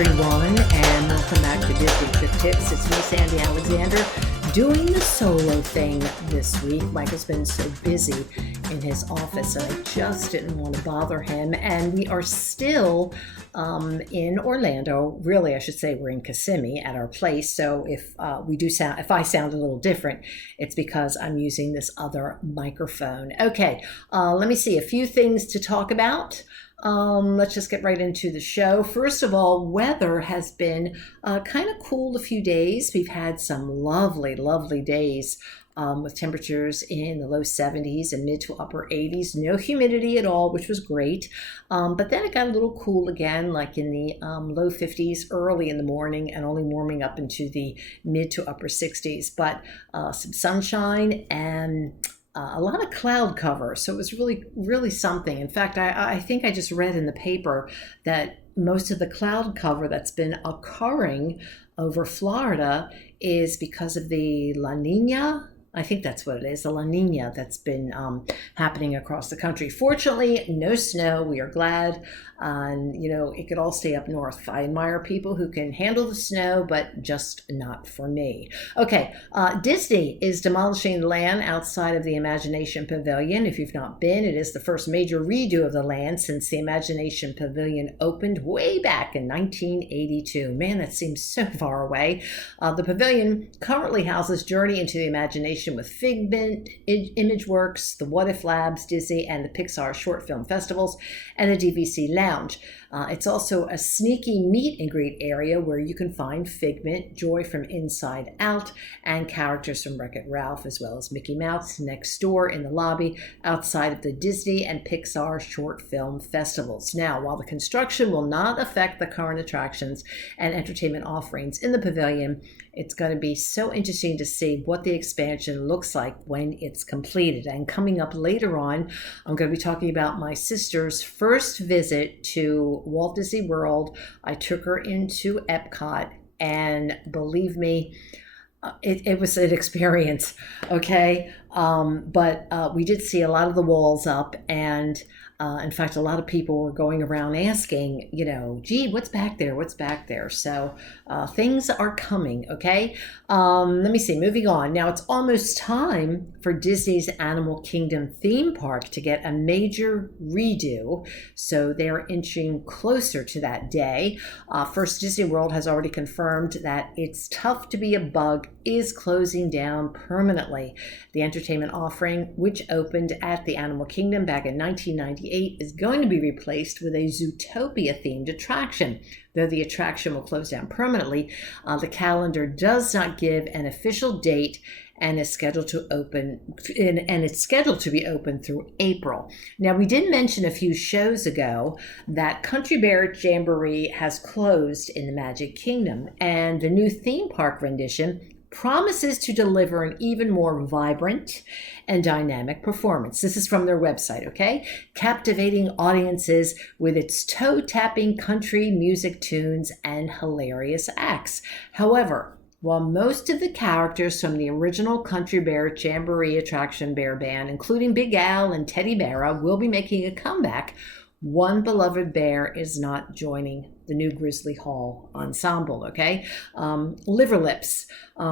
everyone, and welcome back to Disney Trip Tips. It's me, Sandi Alexander, doing the solo thing this week. Michael's been so busy in his office, and I just didn't want to bother him. And we are still in Orlando. Really, I should say we're in Kissimmee at our place. So if I sound a little different, it's because I'm using this other microphone. Okay, let me see a few things to talk about. Let's just get right into the show. First of all, weather has been kind of cool a few days. We've had some lovely, lovely days with temperatures in the low 70s and mid to upper 80s. No humidity at all, which was great. But then it got a little cool again, like in the low 50s early in the morning and only warming up into the mid to upper 60s. But some sunshine and a lot of cloud cover. So it was really, really something. In fact, I think I just read in the paper that most of the cloud cover that's been occurring over Florida is because of the La Nina. I think that's what it is, the La Nina that's been happening across the country. Fortunately, no snow. We are glad. And, it could all stay up north. I admire people who can handle the snow, but just not for me. Okay, Disney is demolishing the land outside of the Imagination Pavilion. If you've not been, it is the first major redo of the land since the Imagination Pavilion opened way back in 1982. Man, that seems so far away. The pavilion currently houses Journey into the Imagination with Figment, Imageworks, the What If Labs, Disney, and the Pixar Short Film Festivals, and the DVC Lounge. It's also a sneaky meet and greet area where you can find Figment, Joy from Inside Out, and characters from Wreck-It Ralph, as well as Mickey Mouse next door in the lobby outside of the Disney and Pixar Short Film Festivals. Now, while the construction will not affect the current attractions and entertainment offerings in the pavilion, it's going to be so interesting to see what the expansion looks like when it's completed. And coming up later on, I'm going to be talking about my sister's first visit to Walt Disney World. I took her into Epcot, and believe me, it was an experience, okay? But we did see a lot of the walls up, and in fact, a lot of people were going around asking, gee, what's back there? What's back there? So things are coming, okay? Let me see, moving on. Now, it's almost time for Disney's Animal Kingdom theme park to get a major redo. So they're inching closer to that day. First, Disney World has already confirmed that It's Tough to Be a Bug is closing down permanently. The entertainment offering, which opened at the Animal Kingdom back in 1998, is going to be replaced with a Zootopia-themed attraction. Though the attraction will close down permanently, the calendar does not give an official date and is scheduled to open, and it's scheduled to be open through April. Now, we did mention a few shows ago that Country Bear Jamboree has closed in the Magic Kingdom, and the new theme park rendition promises to deliver an even more vibrant and dynamic performance. This is from their website, okay? Captivating audiences with its toe-tapping country music tunes and hilarious acts. However, while most of the characters from the original Country Bear Jamboree attraction bear band, including Big Al and Teddy Bear, will be making a comeback, one beloved bear is not joining the new Grizzly Hall ensemble, okay? Liverlips,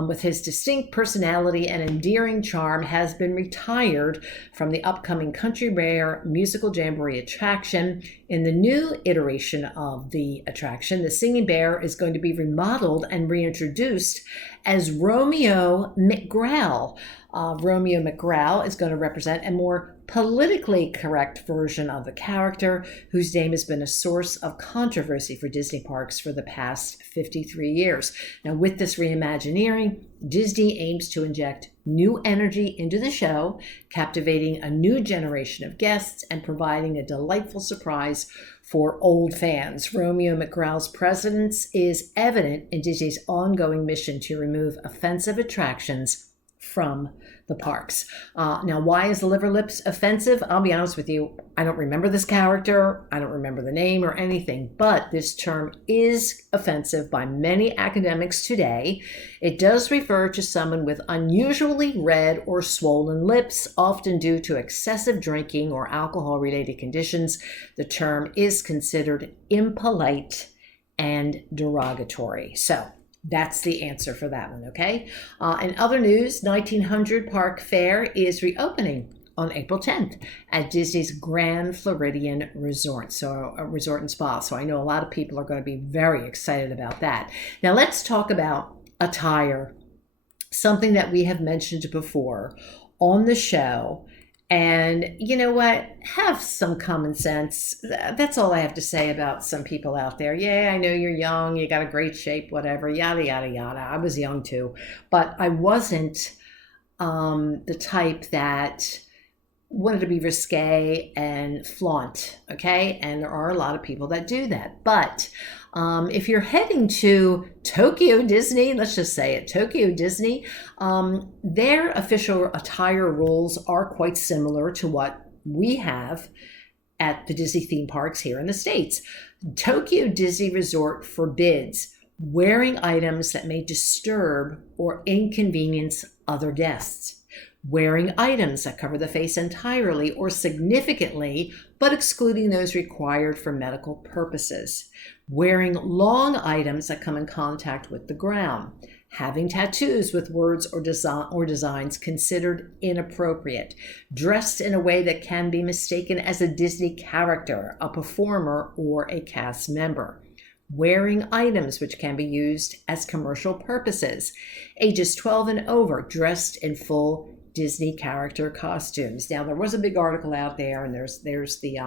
with his distinct personality and endearing charm, has been retired from the upcoming Country Bear Musical Jamboree attraction. In the new iteration of the attraction, the singing bear is going to be remodeled and reintroduced as Romeo McGrail. Romeo McGrail is going to represent a more politically correct version of the character, whose name has been a source of controversy for Disney parks for the past 53 years. Now, with this reimagining, Disney aims to inject new energy into the show, captivating a new generation of guests and providing a delightful surprise for old fans. Romeo McGrail's presence is evident in Disney's ongoing mission to remove offensive attractions from the parks. Now, why is the liver lips offensive? I'll be honest with you, I don't remember this character. I don't remember the name or anything, but this term is offensive by many academics today. It does refer to someone with unusually red or swollen lips, often due to excessive drinking or alcohol-related conditions. The term is considered impolite and derogatory. So that's the answer for that one, okay? In other news, 1900 Park Fair is reopening on April 10th at Disney's Grand Floridian Resort, so a resort and spa. So I know a lot of people are going to be very excited about that. Now let's talk about attire, something that we have mentioned before on the show. And you know what? Have some common sense. That's all I have to say about some people out there. Yeah, I know you're young, you got a great shape, whatever, yada, yada, yada. I was young too, but I wasn't the type that wanted to be risque and flaunt, okay? And there are a lot of people that do that. But if you're heading to Tokyo Disney, let's just say it, Tokyo Disney, their official attire rules are quite similar to what we have at the Disney theme parks here in the States. Tokyo Disney Resort forbids wearing items that may disturb or inconvenience other guests, wearing items that cover the face entirely or significantly, but excluding those required for medical purposes, wearing long items that come in contact with the ground, having tattoos with words or designs considered inappropriate, dressed in a way that can be mistaken as a Disney character, a performer, or a cast member, wearing items which can be used as commercial purposes, ages 12 and over, dressed in full Disney character costumes. Now, there was a big article out there, and there's the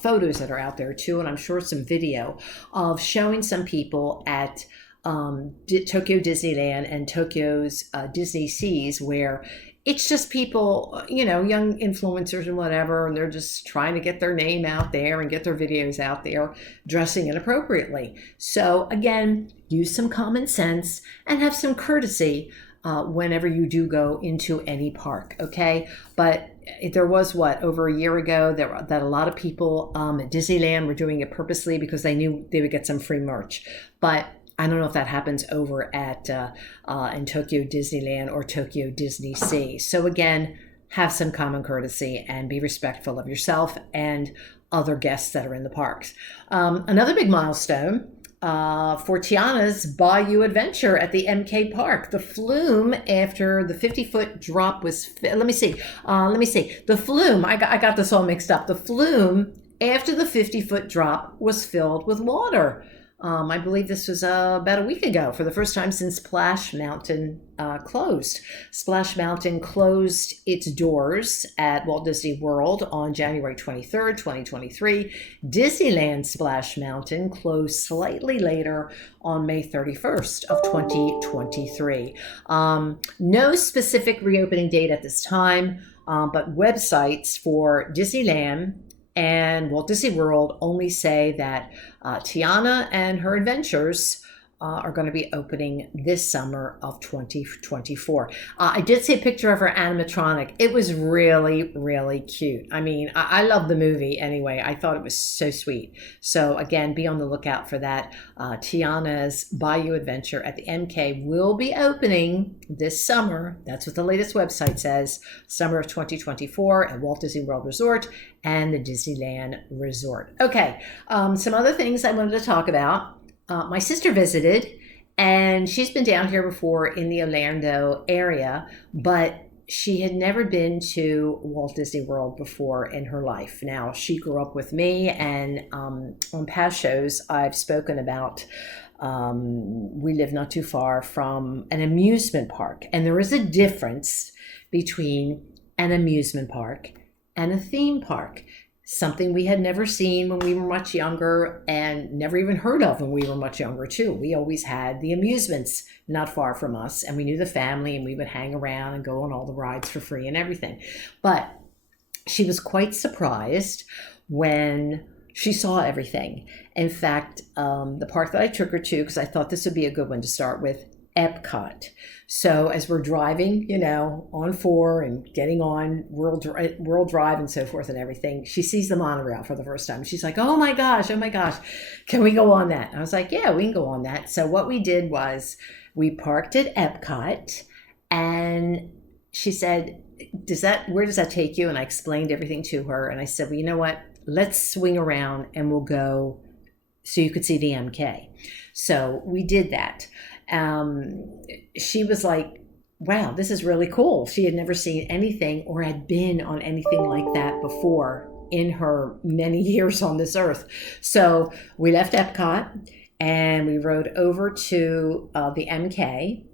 photos that are out there too, and I'm sure some video of showing some people at Tokyo Disneyland and Tokyo's Disney Seas, where it's just people, you know, young influencers and whatever, and they're just trying to get their name out there and get their videos out there, dressing inappropriately. So again, use some common sense and have some courtesy whenever you do go into any park, okay? But there was, over a year ago that a lot of people at Disneyland were doing it purposely because they knew they would get some free merch. But I don't know if that happens over at in Tokyo Disneyland or Tokyo Disney Sea. So again, have some common courtesy and be respectful of yourself and other guests that are in the parks. Another big milestone for Tiana's Bayou Adventure at the MK Park. The flume after the 50-foot drop was, let me see. The flume, I got this all mixed up. The flume after the 50-foot drop was filled with water. I believe this was about a week ago for the first time since Splash Mountain closed. Splash Mountain closed its doors at Walt Disney World on January 23rd, 2023. Disneyland Splash Mountain closed slightly later on May 31st of 2023. No specific reopening date at this time, but websites for Disneyland and Walt Disney World only say that Tiana and her adventures are going to be opening this summer of 2024. I did see a picture of her animatronic. It was really, really cute. I mean, I love the movie anyway. I thought it was so sweet. So again, be on the lookout for that. Tiana's Bayou Adventure at the MK will be opening this summer. That's what the latest website says. Summer of 2024 at Walt Disney World Resort and the Disneyland Resort. Okay, some other things I wanted to talk about. My sister visited, and she's been down here before in the Orlando area, but she had never been to Walt Disney World before in her life. Now, she grew up with me, and on past shows, I've spoken about we live not too far from an amusement park, and there is a difference between an amusement park and a theme park. Something we had never seen when we were much younger and never even heard of when we were much younger too. We always had the amusements not far from us, and we knew the family, and we would hang around and go on all the rides for free and everything. But she was quite surprised when she saw everything. In fact, the park that I took her to, because I thought this would be a good one to start with, Epcot. So as we're driving, on 4 and getting on World Drive and so forth and everything, she sees the monorail for the first time. She's like, oh my gosh, can we go on that? And I was like, yeah, we can go on that. So what we did was we parked at Epcot, and she said, where does that take you? And I explained everything to her, and I said, well, you know what? Let's swing around and we'll go so you could see the MK. So we did that. She was like, wow, this is really cool. She had never seen anything or had been on anything like that before in her many years on this earth. So we left Epcot and we rode over to the MK.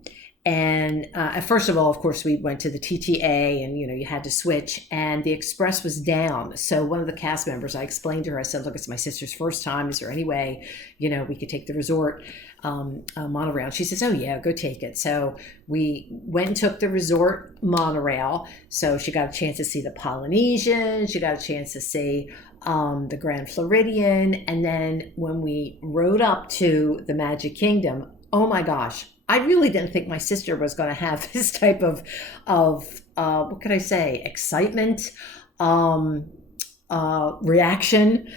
And first of all, of course, we went to the TTA, and you had to switch, and the express was down. So one of the cast members, I explained to her, I said, "Look, it's my sister's first time. Is there any way, we could take the resort monorail?" She says, "Oh yeah, go take it." So we went and took the resort monorail. So she got a chance to see the Polynesian. She got a chance to see the Grand Floridian, and then when we rode up to the Magic Kingdom, oh my gosh. I really didn't think my sister was going to have this type of what could I say, excitement, reaction,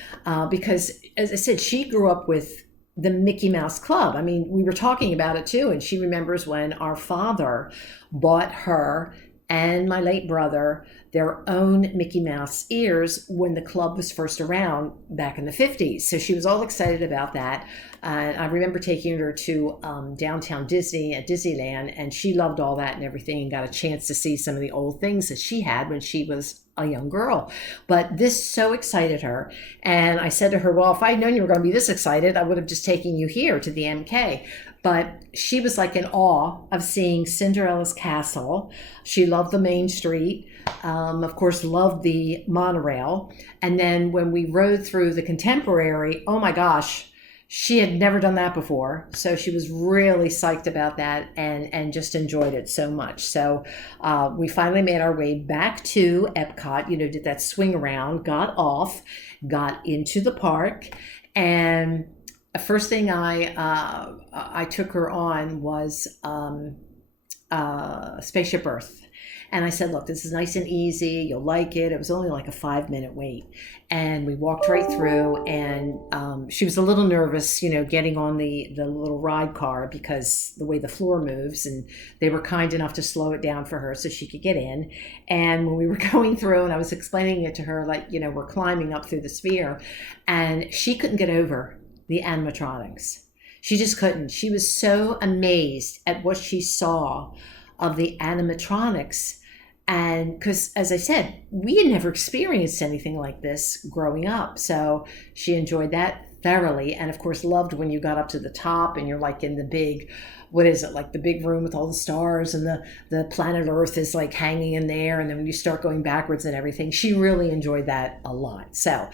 because as I said, she grew up with the Mickey Mouse Club. I mean, we were talking about it too, and she remembers when our father bought her and my late brother their own Mickey Mouse ears when the club was first around back in the 50s. So she was all excited about that. I remember taking her to downtown Disney at Disneyland, and she loved all that and everything, and got a chance to see some of the old things that she had when she was a young girl. But this so excited her. And I said to her, well, if I'd known you were going to be this excited, I would have just taken you here to the MK. But she was like in awe of seeing Cinderella's castle. She loved the Main Street, of course, loved the monorail. And then when we rode through the Contemporary, oh my gosh, she had never done that before. So she was really psyched about that and just enjoyed it so much. So we finally made our way back to Epcot, did that swing around, got off, got into the park, and the first thing I took her on was Spaceship Earth. And I said, look, this is nice and easy. You'll like it. It was only like a 5-minute wait. And we walked right through, and she was a little nervous, getting on the little ride car because the way the floor moves, and they were kind enough to slow it down for her so she could get in. And when we were going through, and I was explaining it to her, like, we're climbing up through the sphere, and she couldn't get over the animatronics. She just couldn't. She was so amazed at what she saw of the animatronics. And because, as I said, we had never experienced anything like this growing up. So she enjoyed that thoroughly. And of course, loved when you got up to the top and you're like in the big, what is it, like the big room with all the stars, and the planet Earth is like hanging in there. And then when you start going backwards and everything, she really enjoyed that a lot. So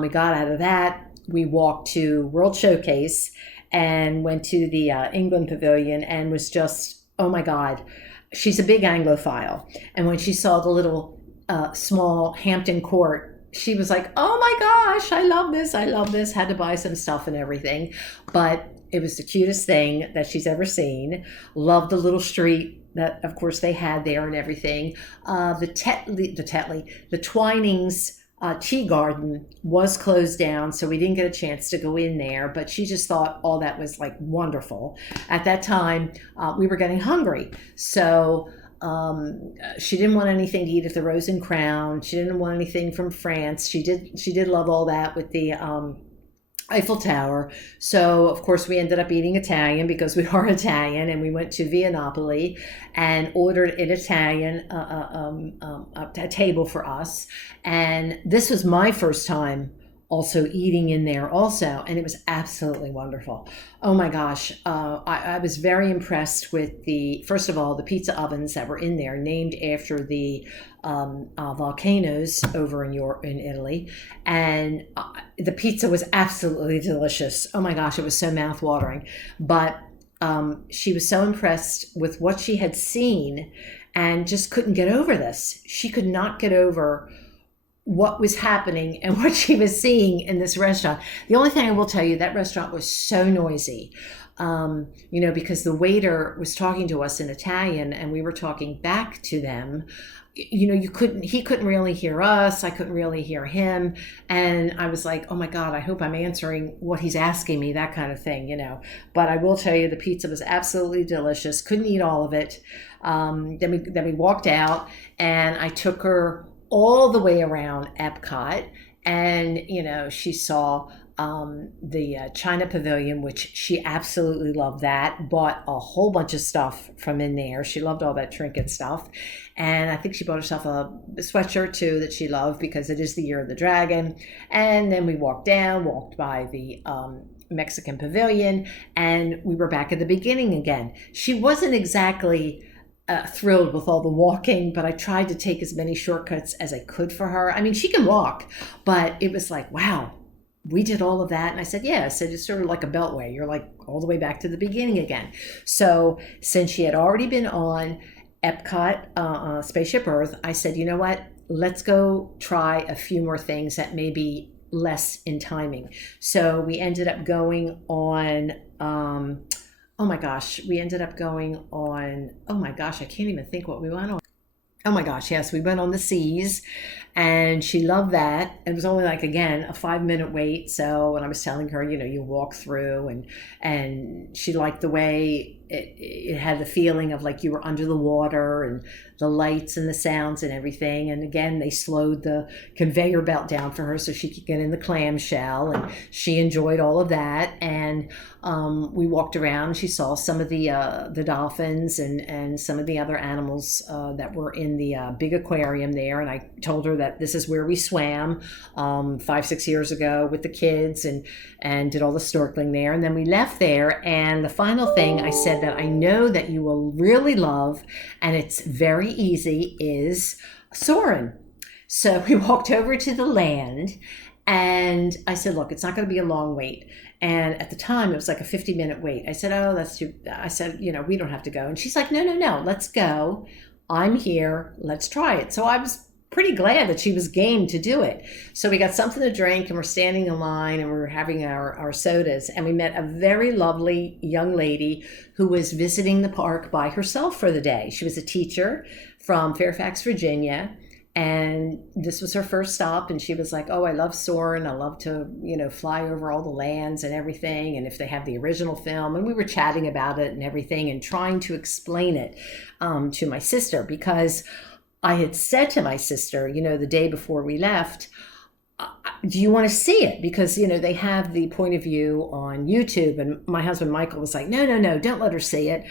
we got out of that. We walked to World Showcase and went to the England Pavilion, and was just, oh my God, she's a big Anglophile. And when she saw the little small Hampton Court, she was like, oh my gosh, I love this. I love this. Had to buy some stuff and everything. But it was the cutest thing that she's ever seen. Loved the little street that, of course, they had there and everything. The Twinings tea garden was closed down, so we didn't get a chance to go in there, but she just thought all that was like wonderful. At that time, we were getting hungry, so she didn't want anything to eat at the Rose and Crown. She didn't want anything from France. She did love all that with the Eiffel Tower. So of course we ended up eating Italian because we are Italian, and we went to Via Napoli and ordered an Italian a table for us. And this was my first time also eating in there also, and it was absolutely wonderful. Oh my gosh, I was very impressed with first of all, the pizza ovens that were in there, named after the volcanoes over in Italy, and the pizza was absolutely delicious. Oh my gosh, it was so mouth-watering. But she was so impressed with what she had seen and just couldn't get over this. She could not get over what was happening and what she was seeing in this restaurant. The only thing I will tell you, that restaurant was so noisy, because the waiter was talking to us in Italian and we were talking back to them. He couldn't really hear us. I couldn't really hear him. And I was like, oh my God, I hope I'm answering what he's asking me, that kind of thing, But I will tell you, the pizza was absolutely delicious. Couldn't eat all of it. Then we walked out, and I took her all the way around Epcot, and she saw the China Pavilion, which she absolutely loved that. Bought a whole bunch of stuff from in there. She loved all that trinket stuff. And I think she bought herself a sweatshirt too that she loved because it is the year of the dragon. And then we walked by the Mexican Pavilion, and we were back at the beginning again. She wasn't exactly thrilled with all the walking, but I tried to take as many shortcuts as I could for her. I mean, she can walk, but it was like, wow, we did all of that. And I said, yeah. I said, it's sort of like a beltway. You're like all the way back to the beginning again. So since she had already been on Epcot, Spaceship Earth, I said, you know what? Let's go try a few more things that may be less in timing. So we ended up going on, oh my gosh, I can't even think what we went on. Oh my gosh, yes, we went on the seas, and she loved that. It was only like, again, a 5-minute wait. So when I was telling her, you walk through, and she liked the way it had the feeling of like you were under the water, and the lights and the sounds and everything. And again, they slowed the conveyor belt down for her so she could get in the clamshell, and she enjoyed all of that. And we walked around. She saw some of the dolphins and some of the other animals that were in the big aquarium there. And I told her that this is where we swam 5-6 years ago with the kids, and did all the snorkeling there. And then we left there. And the final thing I said that I know that you will really love, and it's very easy, is Soarin'. So we walked over to the land, and I said, look, it's not going to be a long wait. And at the time, it was like a 50-minute wait. I said, oh, that's too, I said, we don't have to go. And she's like, no, let's go. I'm here. Let's try it. So I was pretty glad that she was game to do it. So we got something to drink, and we're standing in line, and we were having our sodas. And we met a very lovely young lady who was visiting the park by herself for the day. She was a teacher from Fairfax, Virginia. And this was her first stop, and she was like, oh, I love Soarin'. I love to, fly over all the lands and everything, and if they have the original film. And we were chatting about it and everything, and trying to explain it to my sister, because I had said to my sister, the day before we left, do you want to see it? Because, they have the point of view on YouTube. And my husband, Michael, was like, no, don't let her see it.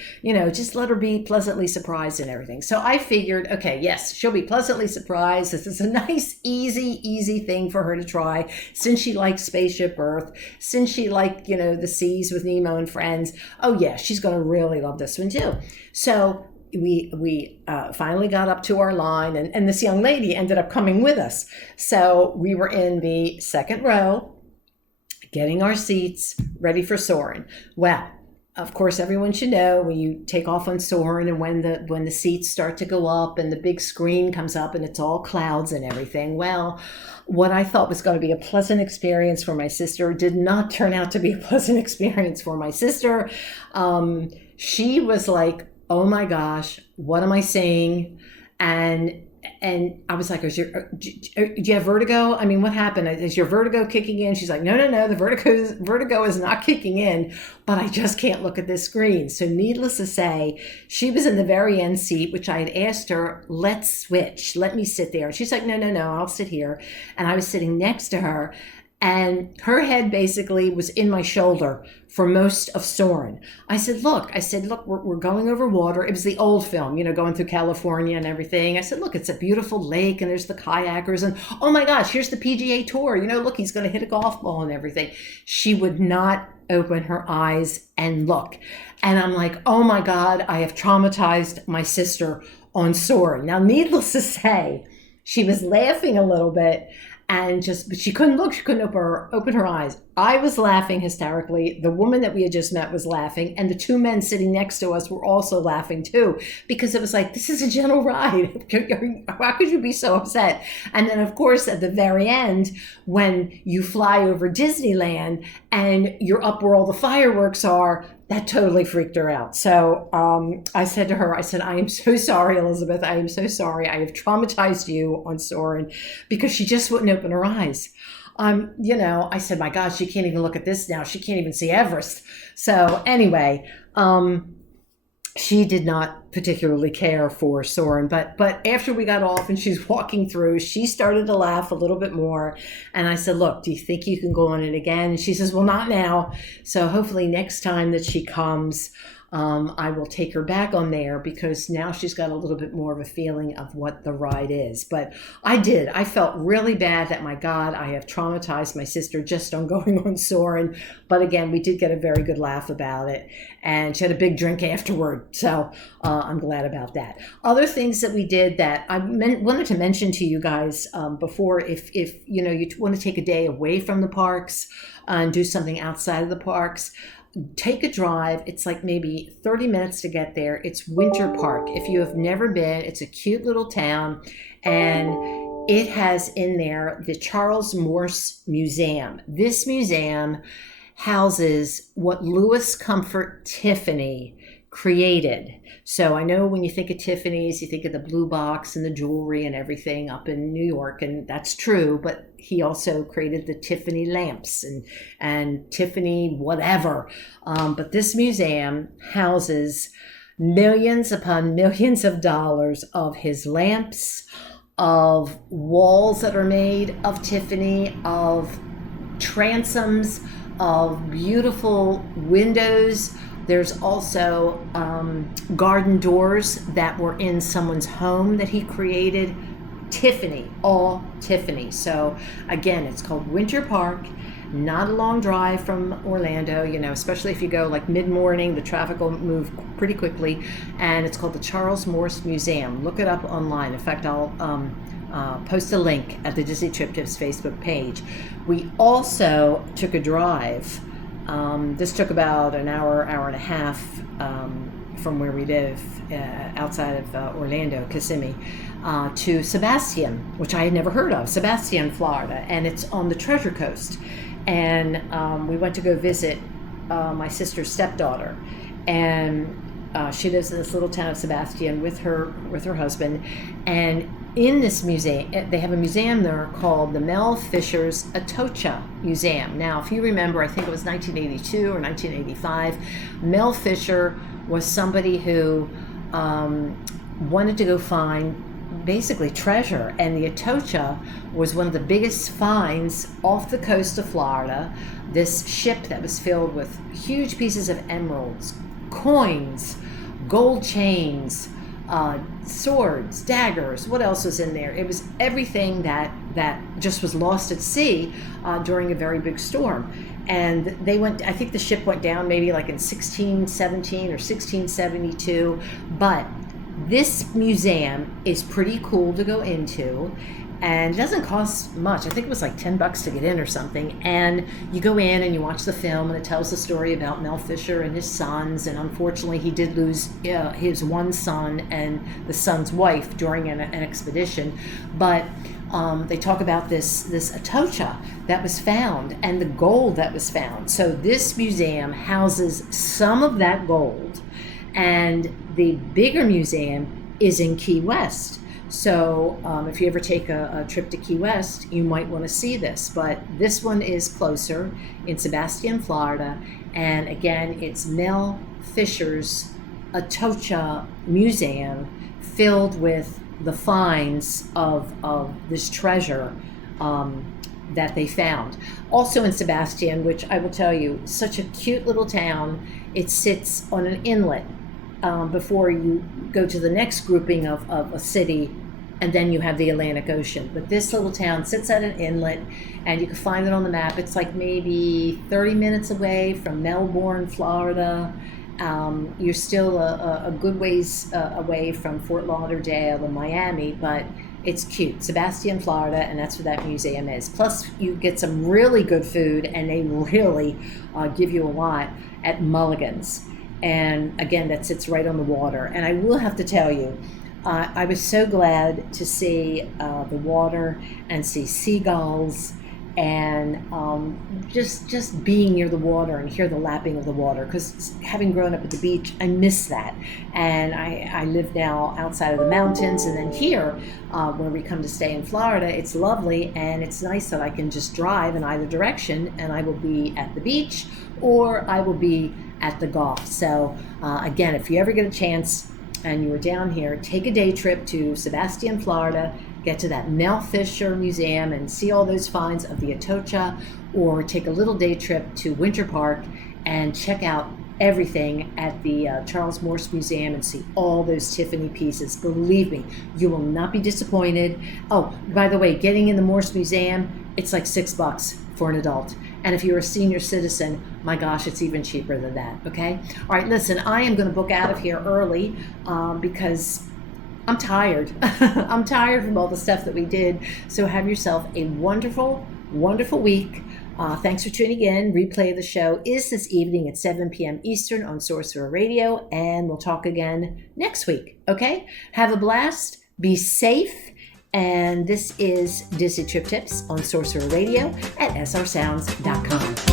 Just let her be pleasantly surprised and everything. So I figured, okay, yes, she'll be pleasantly surprised. This is a nice, easy thing for her to try, since she likes Spaceship Earth, since she liked, the seas with Nemo and friends. Oh yeah, she's going to really love this one too. So we finally got up to our line, and this young lady ended up coming with us. So we were in the second row, getting our seats, ready for Soarin'. Well, of course, everyone should know when you take off on Soarin', and when the seats start to go up and the big screen comes up and it's all clouds and everything. Well, what I thought was going to be a pleasant experience for my sister did not turn out to be a pleasant experience for my sister. She was like, oh my gosh, what am I saying? And I was like, do you have vertigo? I mean, what happened? Is your vertigo kicking in? She's like, no, the vertigo is not kicking in, but I just can't look at this screen. So needless to say, she was in the very end seat, which I had asked her, let's switch. Let me sit there. And she's like, no, I'll sit here. And I was sitting next to her, and her head basically was in my shoulder for most of Soarin'. I said, look, we're going over water. It was the old film, going through California and everything. I said, look, it's a beautiful lake, and there's the kayakers, and oh my gosh, here's the PGA Tour. Look, he's going to hit a golf ball and everything. She would not open her eyes and look. And I'm like, oh my God, I have traumatized my sister on Soarin'. Now, needless to say, she was laughing a little bit, but she couldn't look. She couldn't open her eyes. I was laughing hysterically. The woman that we had just met was laughing. And the two men sitting next to us were also laughing too, because it was like, this is a gentle ride. How could you be so upset? And then, of course, at the very end, when you fly over Disneyland and you're up where all the fireworks are, that totally freaked her out. So I said to her, I am so sorry, Elizabeth. I am so sorry. I have traumatized you on Soarin', because she just wouldn't open her eyes. I said, my God, she can't even look at this now. She can't even see Everest. So anyway, she did not particularly care for Soren, but after we got off and she's walking through, she started to laugh a little bit more. And I said, look, do you think you can go on it again? And she says, well, not now. So hopefully next time that she comes, I will take her back on there, because now she's got a little bit more of a feeling of what the ride is. But I felt really bad that, my God, I have traumatized my sister just on going on Soren. But again, we did get a very good laugh about it. And she had a big drink afterward. So I'm glad about that. Other things that we did that I wanted to mention to you guys before, if you want to take a day away from the parks and do something outside of the parks, take a drive. It's like maybe 30 minutes to get there. It's Winter Park. If you have never been, it's a cute little town, and it has in there the Charles Morse Museum. This museum houses what Louis Comfort Tiffany created. So I know when you think of Tiffany's, you think of the blue box and the jewelry and everything up in New York, and that's true, but he also created the Tiffany lamps and Tiffany whatever. But this museum houses millions upon millions of dollars of his lamps, of walls that are made of Tiffany, of transoms, of beautiful windows. There's also garden doors that were in someone's home that he created. Tiffany, all Tiffany. So again, it's called Winter Park. Not a long drive from Orlando, especially if you go like mid-morning, the traffic will move pretty quickly. And it's called the Charles Morse Museum. Look it up online. In fact, I'll post a link at the Disney Trip Tips Facebook page. We also took a drive. This took about an hour and a half from where we live outside of Orlando, Kissimmee, to Sebastian, which I had never heard of, Sebastian, Florida, and it's on the Treasure Coast. And we went to go visit my sister's stepdaughter, and she lives in this little town of Sebastian with her husband. And in this museum, they have a museum there called the Mel Fisher's Atocha Museum. Now, if you remember, I think it was 1982 or 1985, Mel Fisher was somebody who wanted to go find basically treasure, and the Atocha was one of the biggest finds off the coast of Florida. This ship that was filled with huge pieces of emeralds, coins, gold chains, swords, daggers. What else was in there? It was everything that just was lost at sea during a very big storm. And they went, I think the ship went down maybe like in 1617 or 1672. But this museum is pretty cool to go into, and it doesn't cost much. I think it was like $10 to get in or something. And you go in and you watch the film, and it tells the story about Mel Fisher and his sons. And unfortunately, he did lose his one son and the son's wife during an expedition. But they talk about this Atocha that was found and the gold that was found. So this museum houses some of that gold, and the bigger museum is in Key West. So if you ever take a trip to Key West, you might want to see this. But this one is closer in Sebastian, Florida. And again, it's Mel Fisher's Atocha Museum, filled with the finds of this treasure that they found. Also in Sebastian, which I will tell you, such a cute little town. It sits on an inlet before you go to the next grouping of a city, and then you have the Atlantic Ocean. But this little town sits at an inlet, and you can find it on the map. It's like maybe 30 minutes away from Melbourne, Florida. You're still a good ways away from Fort Lauderdale and Miami, but it's cute. Sebastian, Florida, and that's where that museum is. Plus, you get some really good food, and they really give you a lot at Mulligan's. And again, that sits right on the water. And I will have to tell you, I was so glad to see the water and see seagulls, and just being near the water and hear the lapping of the water, because having grown up at the beach, I miss that. And I live now outside of the mountains, and then here where we come to stay in Florida, it's lovely, and it's nice that I can just drive in either direction, and I will be at the beach or I will be at the golf. So again, if you ever get a chance and you're down here, take a day trip to Sebastian, Florida, get to that Mel Fisher Museum and see all those finds of the Atocha, or take a little day trip to Winter Park and check out everything at the Charles Morse Museum and see all those Tiffany pieces. Believe me, you will not be disappointed. Oh, by the way, getting in the Morse Museum, it's like $6 for an adult. And if you're a senior citizen, my gosh, it's even cheaper than that, okay? All right, listen, I am going to book out of here early because I'm tired. I'm tired from all the stuff that we did. So have yourself a wonderful, wonderful week. Thanks for tuning in. Replay of the show is this evening at 7 p.m. Eastern on Sorcerer Radio, and we'll talk again next week, okay? Have a blast. Be safe. And this is Disney Trip Tips on Sorcerer Radio at srsounds.com.